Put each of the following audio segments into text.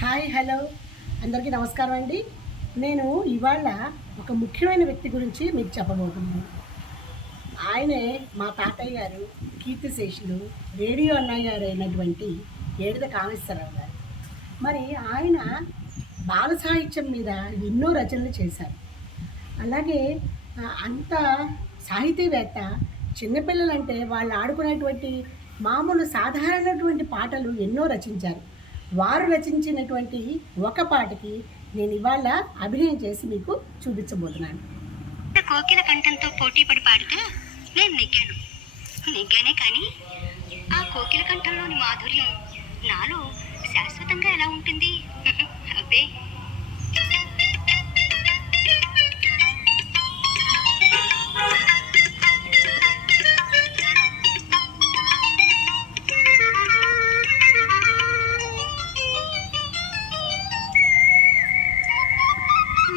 Hi hello అందరికీ నమస్కారం అండి. నేను ఇవాళ ఒక ముఖ్యమైన వ్యక్తి గురించి మీకు చెప్పబోతున్నాను. ఆయనే మా తాతయ్య గారు, కీర్తిశేషులు, రేడియో అన్నయ్య గారు అయినటువంటి ఏడిద కామేశ్వరరావు గారు. మరి ఆయన బాల సాహిత్యం మీద ఎన్నో రచనలు చేశారు. అలాగే అంత సాహితీవేత్త. చిన్నపిల్లలంటే వాళ్ళు ఆడుకునేటువంటి మామూలు సాధారణటువంటి పాటలు ఎన్నో రచించారు. వారు రచించినటువంటి ఒక పాటకి నేను ఇవాళ అభినయం చేసి మీకు చూపించబోతున్నాను. కోకిల కంఠంతో పోటీ పడి పాడితే నేను నెగ్గానే కానీ ఆ కోకిల కంఠంలోని మాధుర్యం నాలో శాశ్వతంగా ఎలా ఉంటుంది? అబ్బే,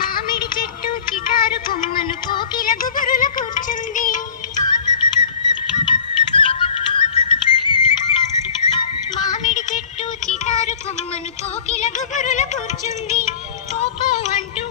మామిడి చెట్టు చిటారు కొమ్మను కోకిల గుబురుల కూర్చుంది. మామిడి చెట్టు చిటారు కొమ్మను కోకిల గుబురుల కూర్చుంది. కోకో అంటూ